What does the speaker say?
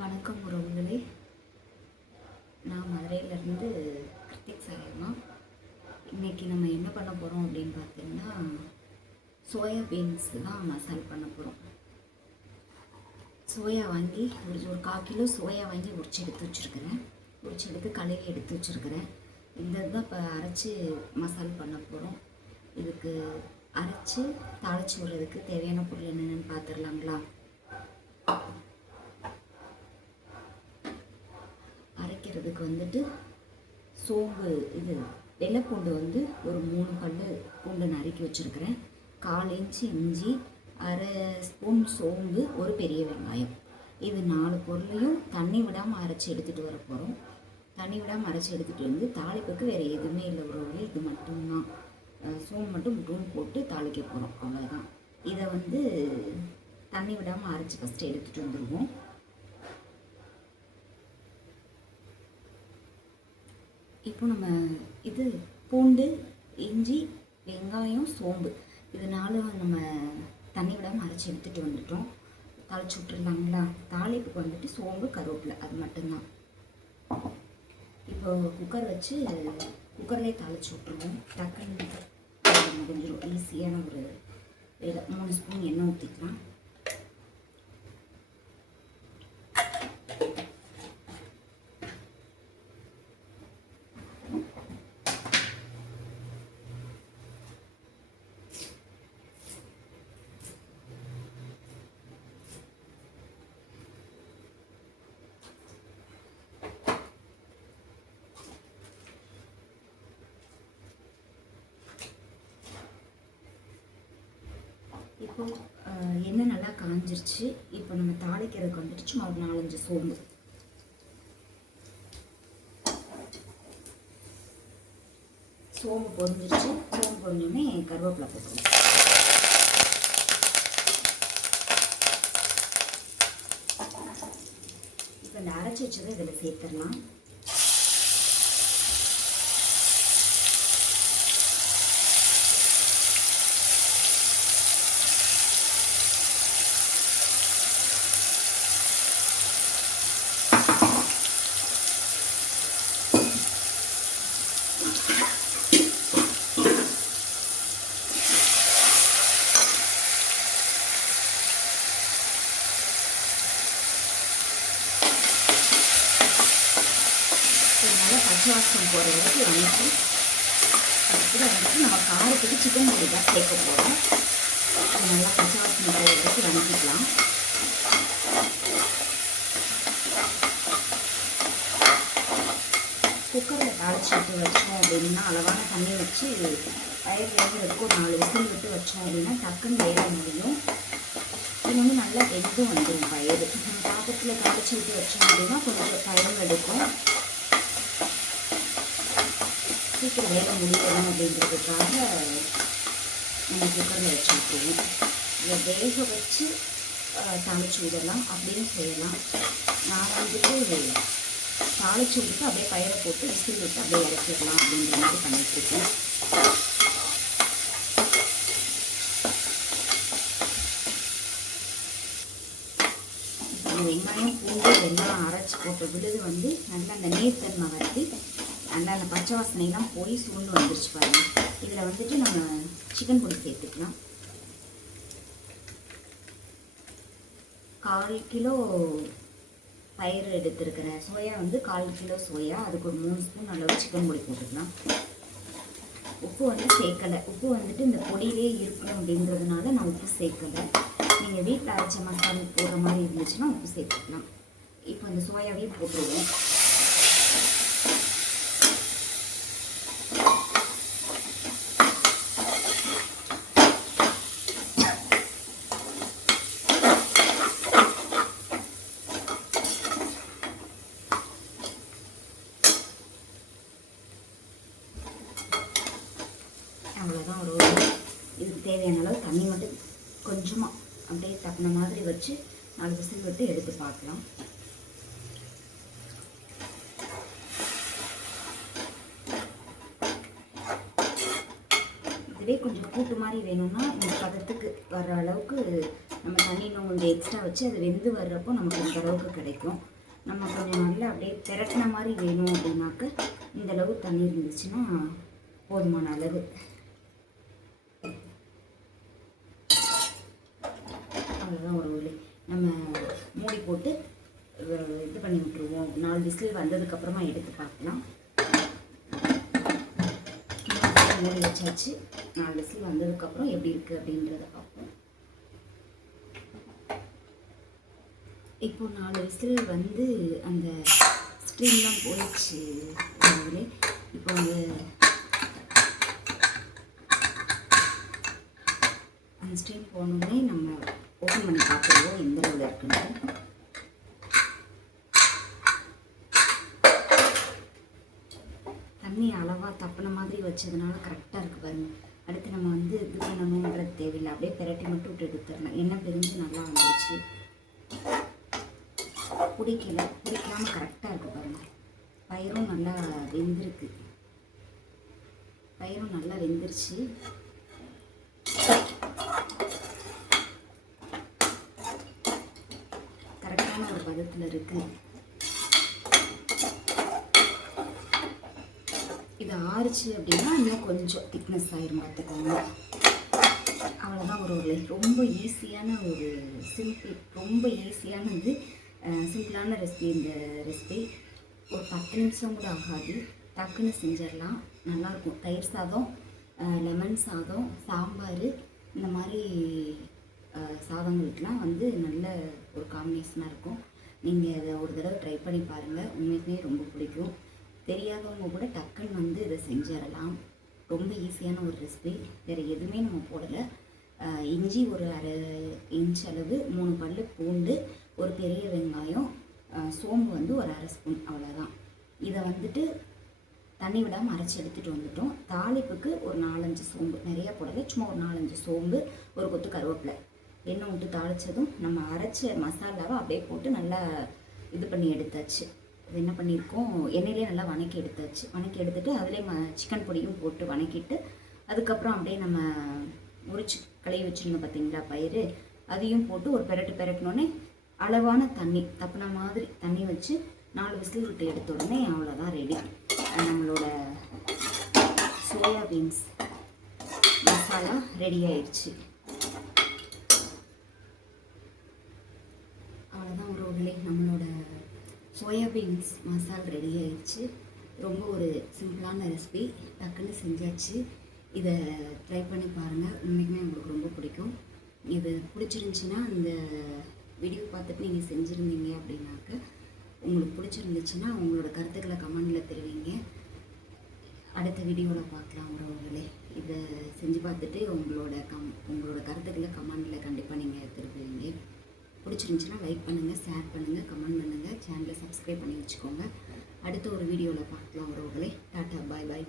வணக்கம் உறவுகளே. நான் மதுரையிலேருந்து கிருத்திக் சாயம்மா. இன்றைக்கி நம்ம என்ன பண்ண போகிறோம் அப்படின்னு பார்த்தீங்கன்னா, சோயா பீன்ஸ் தான் மசால் பண்ண போகிறோம். சோயா வாங்கி ஒரு 1/4 கிலோ சோயா வாங்கி உரிச்சு எடுத்து வச்சுருக்கிறேன். உரிச்சு எடுத்து கழுவி எடுத்து வச்சுருக்கிறேன். இந்த தான் இப்போ அரைச்சி மசால் பண்ண போகிறோம். இதுக்கு அரைச்சி தாளித்து விடுறதுக்கு தேவையான பொருள் என்னென்னு பார்த்துடலாங்களா? அரைக்கிறதுக்கு வந்துட்டு சோம்பு, இது வெள்ளைப்பூண்டு வந்து ஒரு 3 பல் பூண்டு நறுக்கி வச்சுருக்கிறேன். 1/4 இன்ச்சு இஞ்சி, அரை ஸ்பூன் சோம்பு, ஒரு பெரிய வெங்காயம். இது 4 பொருளையும் தண்ணி விடாமல் அரைச்சி எடுத்துகிட்டு வர போகிறோம். தண்ணி விடாமல் அரைச்சி எடுத்துகிட்டு வந்து தாளிப்புக்கு வேறு எதுவுமே இல்லை உறவுகளே, இது மட்டும்தான். சோம்பு மட்டும் தூள் போட்டு தாளிக்க போகிறோம், அவ்வளோதான். இதை வந்து தண்ணி விடாமல் அரைச்சி ஃபஸ்ட்டு எடுத்துகிட்டு வந்துடுவோம். இப்போ நம்ம இது பூண்டு, இஞ்சி, வெங்காயம், சோம்பு இது 4 நம்ம தண்ணி விடாமல் அரைச்சி எடுத்துகிட்டு வந்துட்டோம். தாளிச்சு விட்டுருலாங்களா? தாளிப்புக்கு வந்துட்டு சோம்பு, கருவேப்பிலை அது மட்டும்தான். இப்போ குக்கர் வச்சு குக்கர்லேயே தாளிச்சு விட்ருவோம். டக்குன்னு முடிஞ்சிடும். ஈஸியான ஒரு 3 ஸ்பூன் எண்ணெய் ஊற்றிக்கலாம். இப்போ எண்ணெய் நல்லா காஞ்சிருச்சு. இப்போ நம்ம தாளிக்கிறதுக்கு வந்துட்டு சும்மா ஒரு 4-5 சோம்பு, பொரிஞ்சிருச்சு. சோம்பு பொரிஞ்சோடனே கருவேப்பிலை போட்டுருவோம். இப்போ இந்த அரைச்சி வச்சதை இதில் சேர்த்துடலாம். பச்சை வாசம் போகிற வரைக்கும் வதக்கி அதில் வந்துட்டு நம்ம காரத்துக்கு சிக்கன் பொடி தான் சேர்க்க போகிறோம். அது நல்லா பச்சை வாசம் போகிற வரைக்கும் வதக்கிக்கலாம். குக்கரில் தாளிச்சிட்டு வச்சோம் அப்படின்னா, அளவான தண்ணி வச்சு பயிர் வேகிறதுக்கு ஒரு 4 விசில் விட்டு வச்சோம் அப்படின்னா டக்குன்னு வேக முடியும். இது வந்து நல்லா வெந்தும் வந்துடும் பயிர். பாத்திரத்தில் தாளிச்சு விட்டு வச்சோம் அப்படின்னா கொஞ்சம் பயிரும் எடுக்கும். சீக்கிரம் வேக முடியணும் அப்படிங்கிறதுக்காக நம்ம குக்கரில் வச்சு விட்டுருவோம். இதை வேக வச்சு தாளிச்சு விடலாம், அப்படின்னு செய்யலாம். நான் வந்துட்டு தாளிச்சு விட்டு அப்படியே பயிரை போட்டு விசில் விட்டு அப்படியே இறக்கிடலாம் அப்படிங்கிற மாதிரி பண்ணிட்டுருக்கேன். வெங்காயம், பூண்டு எல்லாம் அரைச்சி போட்ட விழுது வந்து நல்லா அந்த நீர்த்தன்மை வற்றி நல்லா அந்த பச்சை வாசனைலாம் போய் சூழ்ந்து வந்துருச்சு பாருங்க. இதில் வந்துட்டு நம்ம சிக்கன் பொடி சேர்த்துக்கலாம். 1/4 கிலோ பயிர் எடுத்துருக்கிறேன். சோயா வந்து 1/4 கிலோ சோயா, அதுக்கு ஒரு 3 ஸ்பூன் அளவு சிக்கன் பொடி போட்டுக்கலாம். உப்பு வந்து சேர்க்கலை. உப்பு வந்துட்டு இந்த பொடியிலே இருக்கணும் அப்படிங்கிறதுனால நான் உப்பு சேர்க்கலை. நீங்கள் வீட்டில் அரைச்ச மசாலா போடுற மாதிரி இருந்துச்சுன்னா உப்பு சேர்த்துக்கலாம். இப்போ இந்த சோயாவையும் போட்டுருவோம். அவ்வளோதான். இதுக்கு தேவையான அளவு தண்ணி மட்டும் கொஞ்சமாக அப்படியே தப்பின மாதிரி வச்சு 4 விசில் விட்டு எடுத்து பார்க்கலாம். இதுவே கொஞ்சம் கூட்டு மாதிரி வேணும்னா இந்த பதத்துக்கு வர அளவுக்கு நம்ம தண்ணி இன்னும் கொஞ்சம் எக்ஸ்ட்ரா வச்சு அது வெந்து வர்றப்போ நமக்கு இந்த அளவுக்கு கிடைக்கும். நம்ம கொஞ்சம் நல்லா அப்படியே திரட்டின மாதிரி வேணும் அப்படின்னாக்க இந்த அளவு தண்ணி இருந்துச்சுன்னா போதுமான அளவு. அவ்வளோதான் ஒரு வழி. நம்ம மூடி போட்டு இது பண்ணி விட்டுருவோம். 4 விசில் வந்ததுக்கப்புறமா எடுத்து பார்க்கலாம். மூடி வச்சாச்சு. 4 விசில் வந்ததுக்கப்புறம் எப்படி இருக்குது அப்படின்றத பார்ப்போம். இப்போ 4 விசில் வந்து அந்த ஸ்ட்ரீம்லாம் போயிடுச்சு. இப்போ அந்த ஸ்ட்ரீம் போனோடனே நம்ம ஓப்பன் பண்ணி பார்த்துருவோம் எந்த அளவில் இருக்குன்னு. தண்ணி அளவாக தப்பின மாதிரி வச்சதுனால கரெக்டாக இருக்குது பாருங்கள். அடுத்து நம்ம வந்து இது பண்ணணுன்றது தேவையில்லை, அப்படியே பெரட்டி மட்டும் விட்டு எடுத்துடலாம். எண்ணெய் பிரிஞ்சு நல்லா வந்துருச்சு. பிடிக்காமல் கரெக்டாக இருக்குது பாருங்கள். பயிரும் நல்லா வெந்திருக்கு. பயிரும் நல்லா வெந்துருச்சு. கரெக்டான ஒரு பதத்தில் இருக்குது. இது ஆறுச்சு அப்படின்னா இன்னும் கொஞ்சம் திக்னஸ் ஆயிரும் பார்த்துக்கோங்க. அவ்வளோதான் ஒரு ரொம்ப ஈஸியான ஒரு ரொம்ப ஈஸியானது சிம்பிளான ரெசிபி. இந்த ரெசிபி ஒரு 10 நிமிஷம் கூட ஆகாது, டக்குன்னு செஞ்சிடலாம். நல்லாயிருக்கும். தயிர் சாதம், லெமன் சாதம், சாம்பார், இந்த மாதிரி சாதங்களுக்கெலாம் வந்து நல்ல ஒரு காம்பினேஷனாக இருக்கும். நீங்கள் அதை ஒரு தடவை ட்ரை பண்ணி பாருங்கள். உண்மைக்குமே ரொம்ப பிடிக்கும். தெரியாதவங்க கூட டக்குன்னு வந்து இதை செஞ்சிடலாம். ரொம்ப ஈஸியான ஒரு ரெசிபி. வேறு எதுவுமே நம்ம போடலை. இஞ்சி ஒரு 1/2 இன்ச் அளவு, 3 பல்லு பூண்டு, ஒரு பெரிய வெங்காயம், சோம்பு வந்து ஒரு 1/2 ஸ்பூன், அவ்வளோதான். இதை வந்துட்டு தண்ணி விடாமல் அரைச்சி எடுத்துகிட்டு வந்துட்டோம். தாளிப்புக்கு ஒரு 4-5 சோம்பு, நிறையா போடலை, சும்மா ஒரு 4-5 சோம்பு, ஒரு கொத்து கருவேப்பிலை, எண்ணெய் விட்டு தாளித்ததும் நம்ம அரைச்ச மசாலாவை அப்படியே போட்டு நல்லா இது பண்ணி எடுத்தாச்சு. அது என்ன பண்ணியிருக்கோம், எண்ணெயிலே நல்லா வணக்கி எடுத்தாச்சு. வணக்கி எடுத்துகிட்டு அதிலே சிக்கன் பொடியும் போட்டு வணக்கிட்டு அதுக்கப்புறம் அப்படியே நம்ம உரிச்சு கழுவி வச்சுருந்தோம் பார்த்தீங்களா பயிர், அதையும் போட்டு ஒரு பெரட்டினோடனே அளவான தண்ணி தப்புன மாதிரி தண்ணி வச்சு 4 விசில் விட்டு எடுத்த உடனே அவ்வளோதான் ரெடி. நம்மளோட சோயா பீன்ஸ் மசாலா ரெடி ஆயிடுச்சு. அவ்வளோதான் ஒரு நம்மளோட சோயா பீன்ஸ் மசாலா ரெடி ஆயிடுச்சு. ரொம்ப ஒரு சிம்பிளான ரெசிபி, டக்குன்னு செஞ்சாச்சு. இதை ட்ரை பண்ணி பாருங்கள். உண்மைக்குமே உங்களுக்கு ரொம்ப பிடிக்கும். இது பிடிச்சிருந்துச்சின்னா இந்த வீடியோ பார்த்துட்டு நீங்கள் செஞ்சுருந்தீங்க அப்படின்னாக்க உங்களுக்கு பிடிச்சிருந்துச்சுன்னா உங்களோட கருத்துக்களை கமெண்டில் தெரிவிங்க. அடுத்த வீடியோவில் பார்க்கலாம் உறவுகளே. இதை செஞ்சு பார்த்துட்டு உங்களோட கருத்துக்களை கமெண்டில் கண்டிப்பாக நீங்கள் தெரிவிங்க. பிடிச்சிருந்துச்சுன்னா லைக் பண்ணுங்கள், ஷேர் பண்ணுங்கள், கமெண்ட் பண்ணுங்கள், சேனலை சப்ஸ்கிரைப் பண்ணி வச்சுக்கோங்க. அடுத்த ஒரு வீடியோவில் பார்க்கலாம் உறவுகளே. டாட்டா, பாய் பாய்.